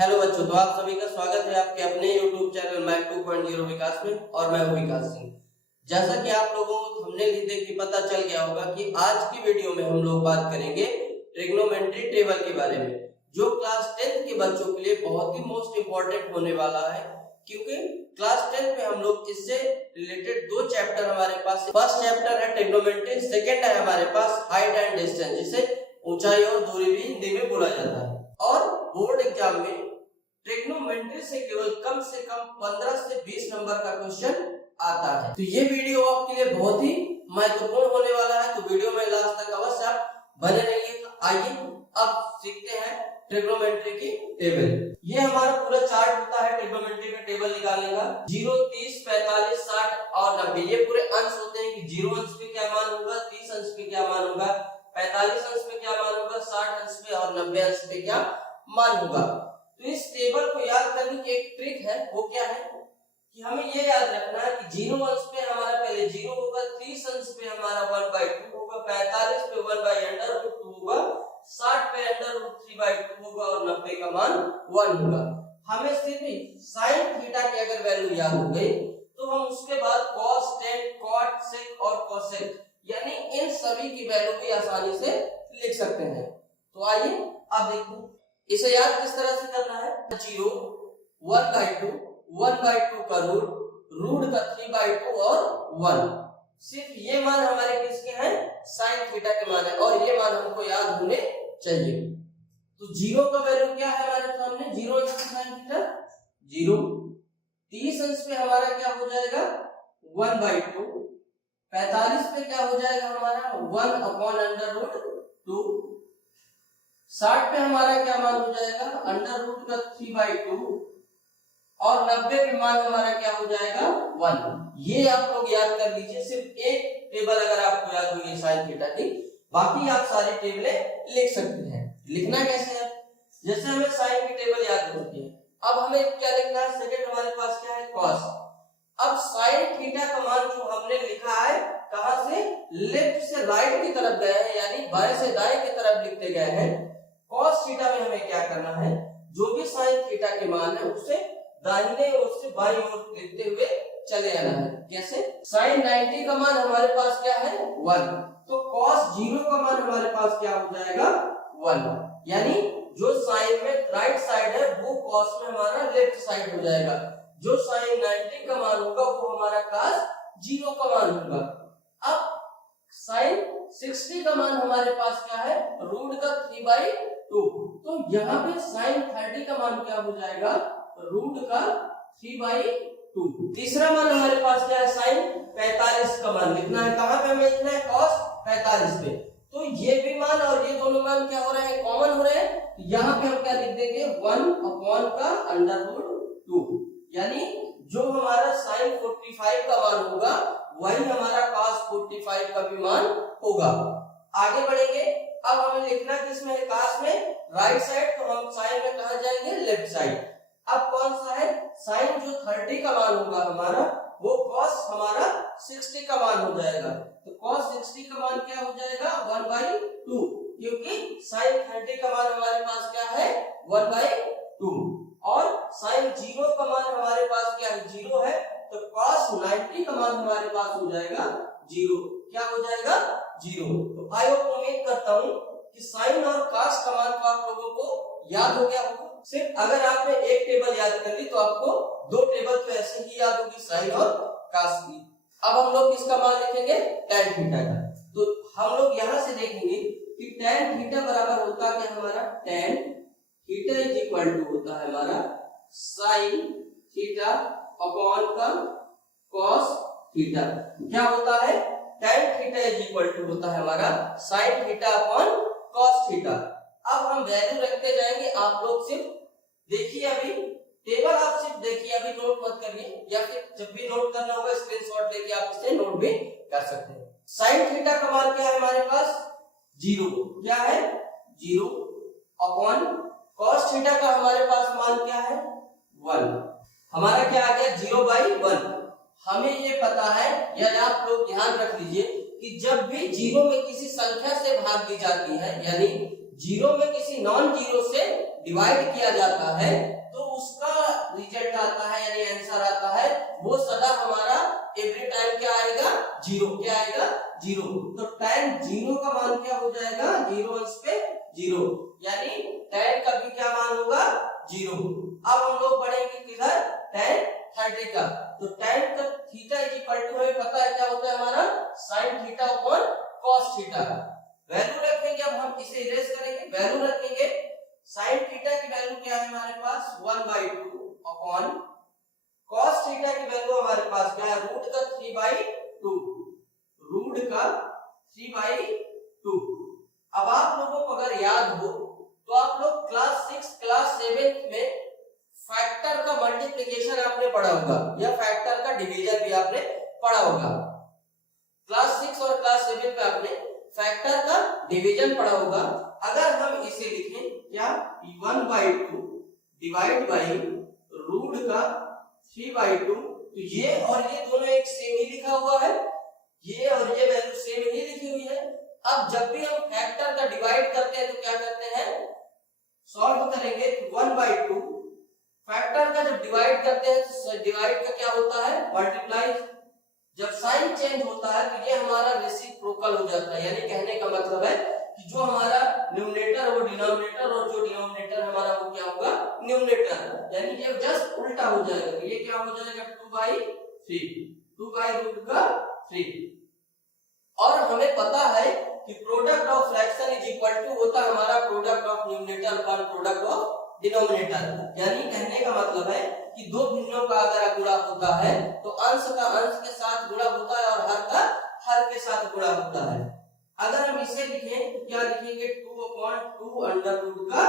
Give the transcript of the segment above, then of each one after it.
Hello बच्चों, तो आप सभी का स्वागत है आपके अपने YouTube चैनल मैथ 2.0 विकास में। और मैं हूं विकास सिंह। जैसा कि आप लोगों को थंबनेल ही देख के पता चल गया होगा कि आज की वीडियो में हम लोग बात करेंगे ट्रिग्नोमेट्री टेबल के बारे में, जो क्लास 10th के बच्चों के लिए बहुत ही मोस्ट इंपॉर्टेंट होने वाला है। क्योंकि क्लास 10th में हम लोग इससे रिलेटेड दो चैप्टर हमारे पास, फर्स्ट चैप्टर है ट्रिग्नोमेट्री, सेकेंड है हमारे पास हाइट एंड डिस्टेंस, जिसे ऊंचाई और दूरी भी हिंदी में बोला जाता है। और बोर्ड एग्जाम में ट्रिग्नोमेट्री से केवल कम से कम 15 से 20 नंबर का क्वेश्चन आता है। तो ये वीडियो आपके लिए बहुत ही महत्वपूर्ण होने वाला है, तो वीडियो में लास्ट तक अवश्य आप बने रहिए। आइए अब सीखते हैं ट्रिग्नोमेट्री की टेबल। ये हमारा पूरा चार्ट होता है ट्रिग्नोमेट्री का टेबल निकालने का। 0, 30, 45, 60 और 90 ये पूरे अंश होते हैं कि 0 अंश पे क्या मान होगा, 30 अंश पे क्या मान होगा, 45 अंश पे क्या मान होगा, 60 अंश पे और 90 अंश पे क्या मान होगा। तो इस टेबल को याद करने की एक ट्रिक है, वो क्या है कि हमें ये याद रखना है कि 0 अंश पे हमारा पहले 0 होगा, 30 अंश पे हमारा 1/2 होगा, 45 पे 1/√2 होगा, 60 पे √3/2 होगा और 90 का मान 1 होगा। हमें सिर्फ sin थीटा की अगर वैल्यू याद हो गई तो हम उसके बाद cos, tan, cot, sec और cosec यानी इन सभी की वैल्यू भी आसानी से लिख सकते हैं। तो आइए अब देखते हैं इसे याद किस तरह से करना है। 0, 1/2, 1/2 का रूट का 3/2 और 1। सिर्फ ये मान हमारे किसके हैं, sin थीटा के मान है, और ये मान हमको याद होने चाहिए। तो 0 का वैल्यू क्या है हमारे सामने, 0 अंश पे sin थीटा 0, 30 अंश पे हमारा क्या हो जाएगा 1/2, 45 पे क्या हो जाएगा हमारा 1/√2, 60 पे हमारा क्या मान हो जाएगा √3/2 और 90 पे मान हमारा क्या हो जाएगा 1। ये आप लोग याद कर लीजिए। सिर्फ एक टेबल अगर आपको याद होगी sin थीटा की, बाकी आप सारी टेबलें लिख सकते हैं। लिखना कैसे है, जैसे हमें sin की टेबल याद होती है, अब हमें क्या लिखना है, सेकंड हमारे पास क्या है cos। अब sin थीटा का मान जो हमने लिखा है कहां से, लेफ्ट से राइट की तरफ गए हैं, यानी बाएं से दाएं की तरफ लिखते गए हैं। cos थीटा में हमें क्या करना है, जो भी sin थीटा के मान है उससे दाहिने ओर से बाईं ओर लिखते हुए चले आना है। कैसे, sin 90 का मान हमारे पास क्या है 1, तो cos 0 का मान हमारे पास क्या हो जाएगा 1, यानी जो sin में राइट साइड है वो cos में हमारा लेफ्ट साइड हो जाएगा। जो sin 90 का मान होगा वो हमारा cos 0 का मान होगा। अब sin 60 का मान हमारे पास क्या है, रूट का 3/2, तो यहाँ पे sin 30 का मान क्या हो जाएगा, रूट का 3/2। तीसरा मान हमारे पास क्या है, sin 45 का मान लिखना है, कहां पे हमें लिखना है cos 45 पे। तो ये भी मान और ये दोनों मान क्या हो रहे हैं, कॉमन हो रहे हैं। यहाँ पे हम क्या लिख देंगे 1/√2, यानी जो हमारा sin 45 का मान होगा वही हमारा cos 45 का भी मान होगा। आगे बढ़ेंगे, अब हमें लिखना किसमें है, cos में राइट साइड, तो हम sin में कहां जाएंगे, लेफ्ट साइड। अब कौन सा है, sin जो 30 का मान होगा हमारा वो cos हमारा 60 का मान हो जाएगा। तो cos 60 का मान क्या हो जाएगा 1/2, क्योंकि sin 30 का मान हमारे पास क्या है 1/2 और sin 0 का मान हमारे पास क्या है 0 है, तो cos 90 का मान हमारे पास हो जाएगा 0। क्या हो जाएगा 0। तो आई होप उम्मीद करता हूं कि sin और cos का मान तो आप लोगों को याद हो गया होगा। सिर्फ अगर आपने एक टेबल याद कर ली तो आपको दो टेबल तो ऐसे ही याद होगी, sin और cos की। अब हम लोग किसका मान लिखेंगे, tan थीटा का। तो हम लोग यहां से देखेंगे कि tan थीटा बराबर होता है हमारा, tan theta is equal to होता है हमारा sin थीटा अपॉन का cos थीटा। क्या होता है, tan theta is equal to होता है हमारा sin theta upon cos theta. अब हम वैल्यू रखते जाएंगे, आप लोग सिर्फ देखिए, अभी टेबल आप सिर्फ देखिए, अभी नोट मत करिए, या फिर जब भी नोट करना होगा स्क्रीनशॉट लेके आप इसे नोट भी कर सकते हैं। sin थीटा का मान क्या है हमारे पास 0, क्या है 0 अपॉन cos थीटा का हमारे पास मान क्या है 1, हमारा क्या आ गया 0/1। हमें ये पता है, या आप लोग ध्यान रख लीजिए कि जब भी 0 में किसी संख्या से भाग दी जाती है, यानी जीरो में किसी नॉन जीरो से डिवाइड किया जाता है तो उसका रिजल्ट आता है यानी आंसर आता है वो सदा हमारा एवरी टाइम क्या आएगा, जीरो। क्या आएगा, जीरो। तो tan जीरो का मान क्या हो जाएगा, जीरो अंश पे जीरो, यानी tan का भी क्या मान होगा, जीरो। अब हम लोग पढ़ेंगे किधर, tan 30 का। तो tan का थीटा इज इक्वल टू हमें पता है क्या होता है हमारा sin theta upon cos theta. Value रखेंगे, अब हम इसे इरेज करेंगे, वैल्यू रखेंगे। sin थीटा की वैल्यू क्या है हमारे पास 1/2 अपॉन cos थीटा की वैल्यू हमारे पास क्या है, रूट का 3/2, रूट का 3/2। अब आप लोगों को अगर याद हो तो आप लोग क्लास 6 क्लास 7 में फैक्टर का मल्टीप्लिकेशन आपने पढ़ा होगा या फैक्टर का डिवीजन भी आपने पढ़ा होगा। क्लास 6 और क्लास 7 में आपने फैक्टर का डिवीजन पढ़ा होगा। अगर हम इसे लिखें क्या, 1/2 डिवाइड बाई रूट का 3/2, तो ये और ये दोनों एक सेम ही लिखा हुआ है, ये और ये वैल्यू सेम ही लिखी हुई है। अब जब भी हम फैक्टर का डिवाइड करते हैं तो क्या करते हैं, सॉल्व करेंगे 1/2 फैक्टर का जब डिवाइड करते हैं तो डिवाइड का क्या होता है, मल्टीप्लाई। जब साइन चेंज होता है तो ये हमारा रेसिप्रोकल हो जाता है, यानी कहने का मतलब है कि जो हमारा न्यूमरेटर वो डिनोमिनेटर और जो डिनोमिनेटर हमारा वो क्या होगा, न्यूमरेटर, यानी ये जस्ट उल्टा हो जाएगा। तो ये क्या हो जाएगा 2/3, 2/3। और हमें पता है कि product of fraction is equal to होता है हमारा product of numerator upon product of denominator, यानी कहने का मतलब है कि दो भिन्नों का अगर गुणा होता है तो अंश का अंश के साथ गुणा होता है और हर का हर के साथ गुणा होता है। अगर हम इसे लिखें तो क्या लिखेंगे, 2/2 अंडर रूट का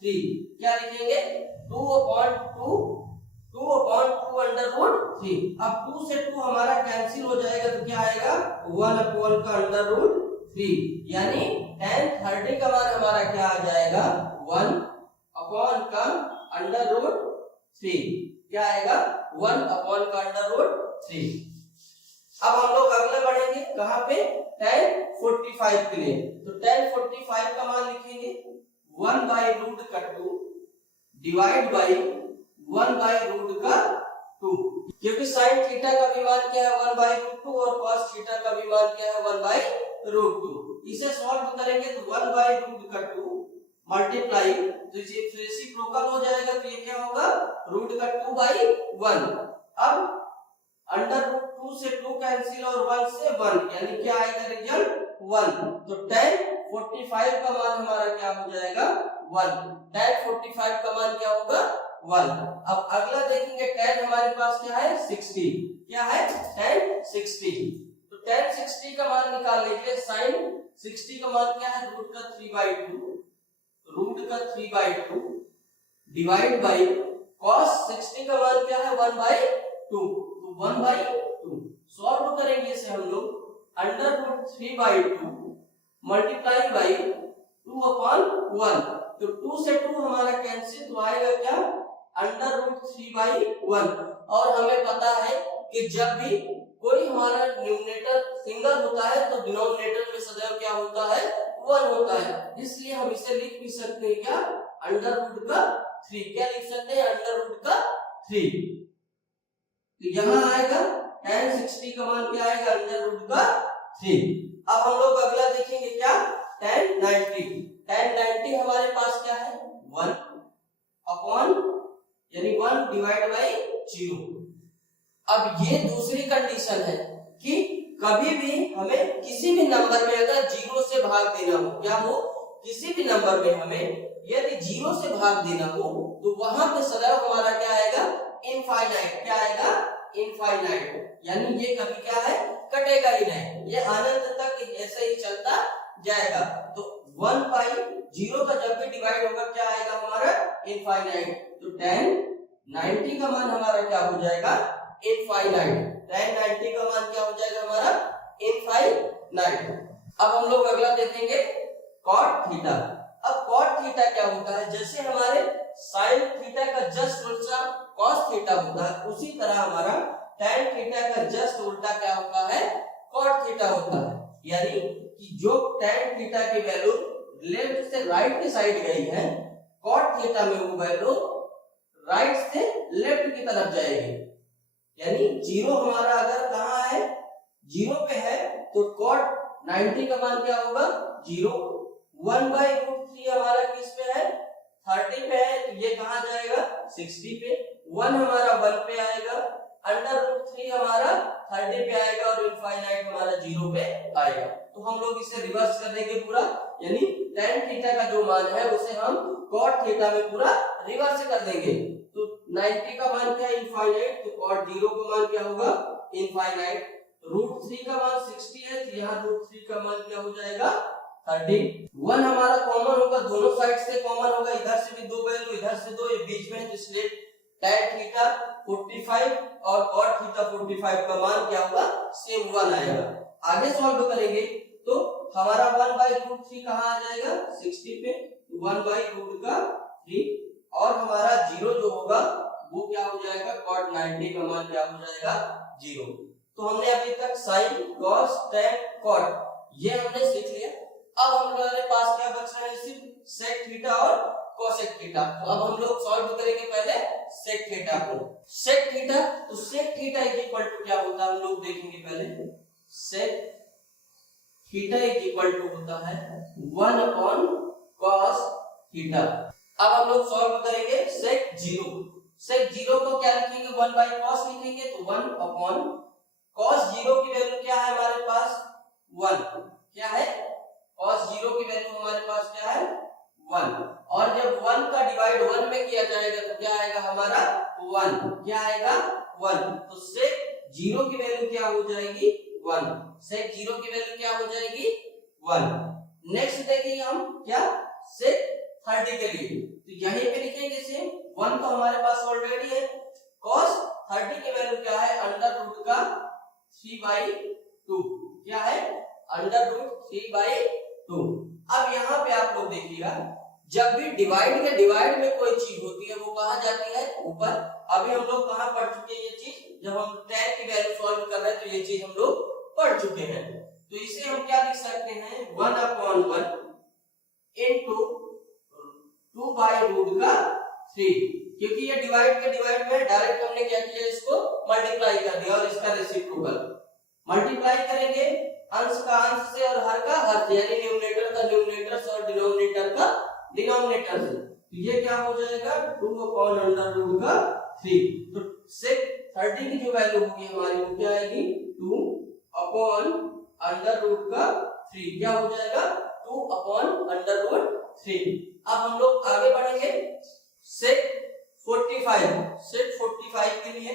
3। क्या लिखेंगे, 2/2 अंडर रूट 3। अब 2 से 2 हमारा कैंसिल हो जाएगा तो क्या आएगा, 1 का अंडर रूट 3, यानी tan 30 का मान हमारा क्या आ जाएगा, 1 का अंडर रूट 3। क्या आएगा, 1 का अंडर रूट 3। अब हम लोग अगले बढ़ेंगे कहां पे, tan 45 के लिए। तो tan 45 का मान लिखेंगे 1/√2 डिवाइड बाई 1/√2, क्योंकि sin थीटा का भी मान क्या है 1/√2 और cos थीटा का भी मान क्या है 1/√2। इसे सॉल्व करेंगे तो 1/√2 मल्टीप्लाई, तो ये रेसिप्रोकल हो जाएगा तो ये क्या होगा, रूट का 2/1। अब अंडर रूट 2 से 2 कैंसिल और 1 से 1, यानी क्या आएगा रिजल्ट 1। तो tan 45 का मान हमारा क्या हो जाएगा 1, tan 45 का मान क्या होगा 1। अब अगला देखेंगे tan हमारे पास क्या है 60। क्या है, tan 60। तो tan 60 का मान निकालने के लिए sin 60 का मान क्या है, रूट का 3/2, रूट का 3/2 डिवाइड बाई cos 60 का मान क्या है 1/2, तो 1/2 सॉल्व करेंगे इसे हम लोग अंडर रूट 3/2 मल्टीप्लाई बाई 2/1। तो 2 से 2 हमारा कैंसिल तो आएगा क्या, अंडर रूट 3/1। और हमें पता है कि जब भी कोई हमारा न्यूमरेटर सिंगल होता है तो डिनोमिनेटर में सदैव क्या होता है, 1 होता है। इसलिए हम इसे लिख भी सकते हैं क्या, अंडर रूट का 3। क्या लिख सकते हैं, अंडर रूट का 3। तो यहां आएगा tan 60 का मान क्या आएगा, अंडर रूट का 3। अब हम लोग अगला देखेंगे क्या, tan 90। tan 90 हमारे पास क्या है 1 अपॉन, यानी 1 डिवाइड बाई 0। अब ये दूसरी कंडीशन है कि कभी भी हमें किसी भी नंबर में अगर 0 से भाग देना हो, क्या हो, किसी भी नंबर में हमें यदि 0 से भाग देना हो तो वहां पे सदैव हमारा क्या आएगा, इनफाइनाइट। क्या आएगा, इनफाइनाइट, यानी ये कभी क्या है, कटेगा ही नहीं, ये अनंत तक ऐसे ही चलता जाएगा। तो 1/0 का जब भी डिवाइड होगा क्या आएगा हमारा, इनफाइनाइट। तो tan 90 का मान हमारा क्या हो जाएगा, इनफाइनाइट। tan 90 का मान क्या हो जाएगा हमारा, इनफाइनाइट। अब हम लोग अगला देखेंगे cot थीटा। अब cot थीटा क्या होता है, जैसे हमारे sin थीटा का जस्ट उल्टा cos थीटा होता है, उसी तरह हमारा tan थीटा का जस्ट उल्टा क्या होता है, cot थीटा होता है। यानी कि जो tan थीटा की वैल्यू लेफ्ट से राइट की साइड गई है, कॉट थीटा में वो वैल्यू राइट से लेफ्ट की तरफ जाएगी। यानी जीरो हमारा अगर कहाँ है, जीरो पे है, तो कॉट 90 का मान क्या होगा, जीरो। 1/√3 हमारा किस पे है, 30 पे है, तो ये कहाँ जाएगा, 60 पे। 1 हमारा 1 पे आएगा, √3 हमारा 30 पे आएगा, और इनफाइनाइट हमारा 0 पे आएगा। तो हम लोग इसे रिवर्स कर देंगे पूरा, यानी tan थीटा का जो मान है उसे हम cot थीटा में पूरा रिवर्स कर देंगे। तो 90 का मान क्या है, इनफाइनाइट, तो cot 0 का मान क्या होगा, इनफाइनाइट। √3 का मान 60 है, तो यहाँ √3 का मान क्या हो जाएगा, 30। 1 हमारा कॉमन होगा, दोनों साइड से कॉमन होगा, इधर से भी 2 वैल्यू, इधर से 2, ये बीच में है, तो इसलिए tan थीटा 45 और cot थीटा 45 का मान क्या होगा, सेम 1 आएगा। आगे सॉल्व करेंगे तो हमारा 1/√3 कहाँ आ जाएगा, 60 पे, 1/√3, और हमारा 0 जो होगा वो क्या हो जाएगा, cot 90 का मान क्या हो जाएगा, 0। तो हमने अभी तक sin, cos, tan, cot ये हमने सीख लिया। अब हमारे पास क्या बच रहा है, सिर्फ sec थीटा और cosec थीटा। तो अब हम लोग सॉल्व करेंगे पहले sec थीटा को। sec थीटा, तो sec थीटा इक्वल टू क्या होता है, हम लोग देखेंगे पहले। sec थीटा इक्वल टू होता है 1/cos थीटा। अब हम लोग सॉल्व करेंगे sec 0। sec 0 को क्या लिखेंगे, 1/cos लिखेंगे, तो 1/cos 0 की वैल्यू क्या है हमारे पास, 1। क्या है, cos 0 की वैल्यू हमारे पास क्या है, 1। और जब 1 का डिवाइड 1 में किया जाएगा तो क्या आएगा हमारा, 1। क्या आएगा, 1। तो sec 0 की वैल्यू क्या हो जाएगी, 1। sec 0 की वैल्यू क्या हो जाएगी, 1। नेक्स्ट देखेंगे हम क्या, sec 30 के लिए, तो यहीं पे लिखेंगे सेम, 1 तो हमारे पास ऑलरेडी है। cos 30 की वैल्यू क्या है, √3/2। क्या है, √3/2। अब यहाँ पे आप लोग देखिएगा, जब भी डिवाइड में कोई चीज होती है वो कहाँ जाती है, ऊपर। अभी हम लोग कहाँ पढ़ चुके हैं ये चीज, जब हम tan की वैल्यू सॉल्व कर रहे हैं तो ये चीज हम लोग पढ़ चुके हैं। तो इसे हम क्या लिख सकते हैं, 1/1 into 2/√3, क्योंकि ये डिवाइड में डायरेक्ट हमने क्या किया, इसको मल्टीप्लाई कर दिया और इसका रेसिप्रोकल मल्टीप्लाई करेंगे, अंश का अंश से और हर का हर से, यानी न्यूमरेटर का न्यूमरेटर से और डिनोमिनेटर का डिनोमिनेटर से। तो ये क्या हो जाएगा, 2/√3। तो sec 30 की जो वैल्यू होगी हमारी वो क्या आएगी, 2/√3। क्या हो जाएगा, 2/√3। अब हम लोग आगे बढ़ेंगे, sec 45 के लिए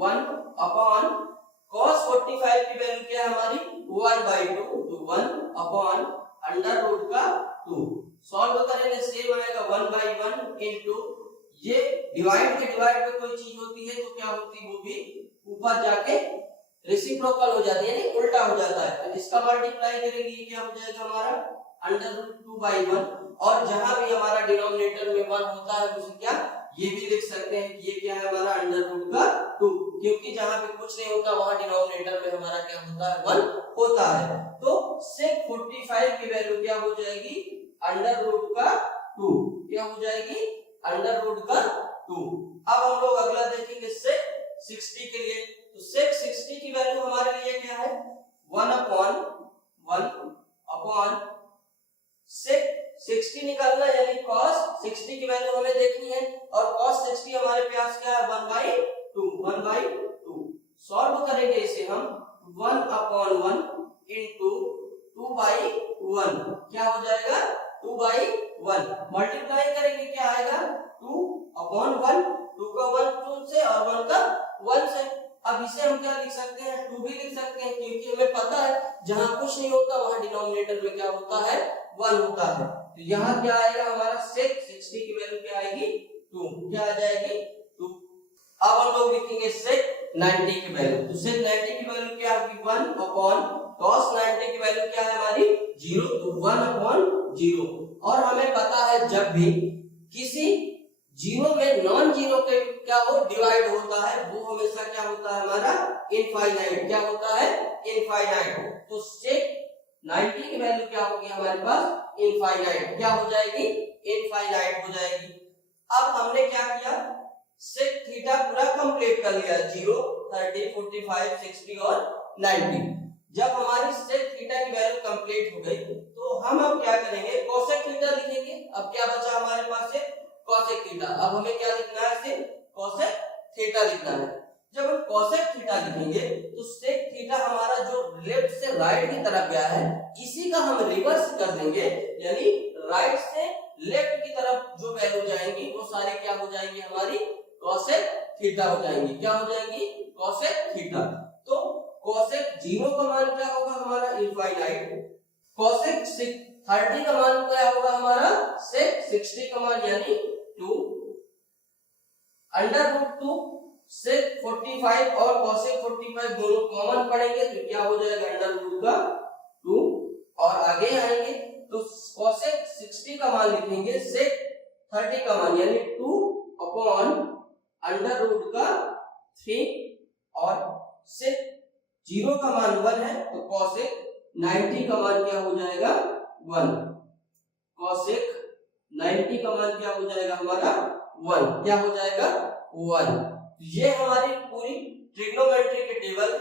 1/cos 45 की वैल्यू क्या है हमारी, 1/2, तो 1/√2। सॉल्व करेंगे सेम आएगा, 1/1 into, ये डिवाइड में कोई चीज होती है तो क्या होती है, वो भी ऊपर जाके रेसिप्रोकल हो जाती है, यानी उल्टा हो जाता है। तो इसका मल्टीप्लाई करेंगे, ये क्या हो जाएगा हमारा, √2/1। और जहां भी हमारा डिनोमिनेटर में 1 होता है उसे क्या, ये भी लिख सकते हैं कि ये क्या है हमारा, √2, क्योंकि जहां पे कुछ नहीं होता वहां डिनोमिनेटर में हमारा क्या होता है, 1 होता है। तो sec 45 की वैल्यू क्या हो जाएगी, √2। क्या हो जाएगी, √2। अब हम लोग अगला देखेंगे sec 60 के लिए। तो sec 60 की वैल्यू हमारे लिए क्या है, 1/1 sec 60 निकालना, यानी cos 60 की वैल्यू हमें देखनी है, और cos 60 हमारे पास क्या है, 1/2। सॉल्व करेंगे इसे हम, 1/1 into 2/1। क्या हो जाएगा, 2/1। मल्टीप्लाई करेंगे, क्या आएगा, 2/1, 2 का 1 2 से और 1 का 1 से। अब इसे हम क्या लिख सकते हैं, 2 भी लिख सकते हैं, क्योंकि हमें पता है जहां कुछ नहीं होता वहां डिनोमिनेटर में क्या होता है, 1 होता है। तो यहाँ क्या आएगा हमारा, sec 60 की वैल्यू क्या आएगी, 2। क्या आ जाएगी, 2। अब हम लोग लिखेंगे sec 90 की वैल्यू। तो sec 90 की वैल्यू क्या होगी, 1/cos 90 की वैल्यू क्या है हमारी, 0, तो 1/0। और हमें पता है जब भी किसी जीरो में नॉन जीरो के क्या हो, डिवाइड होता है, वो हमेशा क्या होता है हमारा, इनफाइनाइट। क्या होता है, इनफाइनाइट। तो sec 90 की वैल्यू क्या होगी हमारे पास इनफाइनाइट, क्या हो जाएगी इनफाइनाइट हो जाएगी। अब हमने क्या किया सेक थीटा पूरा कंप्लीट कर लिया 0 30 45 60 और 90। जब हमारी सेक थीटा की वैल्यू कंप्लीट हो गई तो हम अब क्या करेंगे कोसेक थीटा लिखेंगे। अब क्या बचा हमारे पास से कोसेक थीटा। अब हमें क्या लिखना है से कोसेक थीटा लिखना है। जब हम कोसेक थीटा लिखेंगे तो सेक थीटा हमारा जो लेफ्ट से राइट की तरफ गया है इसी का हम रिवर्स कर देंगे, यानी राइट से लेफ्ट की तरफ जो वैल्यू जाएंगी वो सारी क्या हो जाएंगी हमारी कोसेक थीटा हो जाएंगी। क्या हो जाएंगी कोसेक थीटा। तो कोसेक 0 का मान क्या होगा हमारा इनफाइनाइट, कोसेक 30 का मान क्या होगा हमारा सेक 60 का मान यानी 2, अंडर रूट 2 सेक 45 और कोसेक 45 दोनों कॉमन पड़ेंगे तो क्या हो जाएगा अंडर रूट का 2 और आगे आएंगे तो कोसेक 60 का मान लिखेंगे सेक 30 का मान यानी 2 अपॉन अंडर रूट का 3 और सेक 0 का मान 1 है तो कोसेक 90 का मान क्या हो जाएगा 1, कोसेक 90 का मान क्या हो जाएगा हमारा 1, क्या हो जाएगा 1। ये हमारी पूरी ट्रिग्नोमेट्री की टेबल।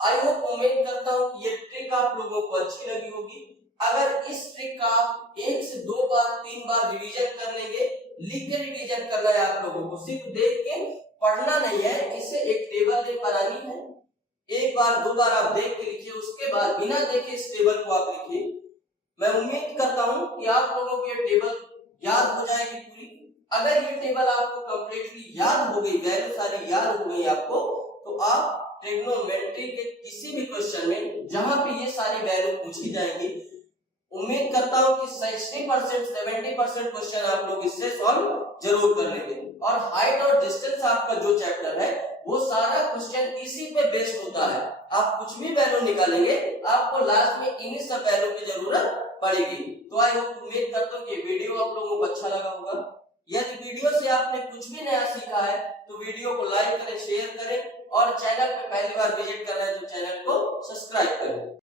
आई होप उम्मीद करता हूं कि ये ट्रिक आप लोगों को अच्छी लगी होगी। अगर इस ट्रिक का आप 1 से 2 बार 3 बार रिवीजन कर लेंगे, लिख के रिवीजन करना है आप लोगों को, सिर्फ देख के पढ़ना नहीं है, इसे एक टेबल बनानी है। एक बार 2 बार आप देख के लिखिए, उसके बाद बिना देखे इस टेबल को आप लिखिए। मैं उम्मीद करता हूं कि आप लोगों को ये टेबल याद हो जाएगी पूरी। अगर ये टेबल आपको कंप्लीटली याद हो गई, वैल्यू सारी याद हो गई आपको, तो आप ट्रिग्नोमेट्री के किसी भी क्वेश्चन में जहां पे ये सारी वैल्यू पूछी जाएंगी, उम्मीद करता हूं कि 60% 70% क्वेश्चन आप लोग इससे सॉल्व जरूर कर लेंगे। और हाइट और डिस्टेंस आपका जो चैप्टर है वो सारा क्वेश्चन इसी पे बेस्ड होता है। आप कुछ भी वैल्यू निकालेंगे आपको लास्ट में इन्हीं सब वैल्यू की जरूरत पड़ेगी। तो आई होप उम्मीद करता हूं कि वीडियो आप लोगों को अच्छा लगा होगा। यदि वीडियो से आपने कुछ भी नया सीखा है तो वीडियो को लाइक करें, शेयर करें और चैनल पे पहली बार विजिट कर रहे हैं तो चैनल को सब्सक्राइब करें।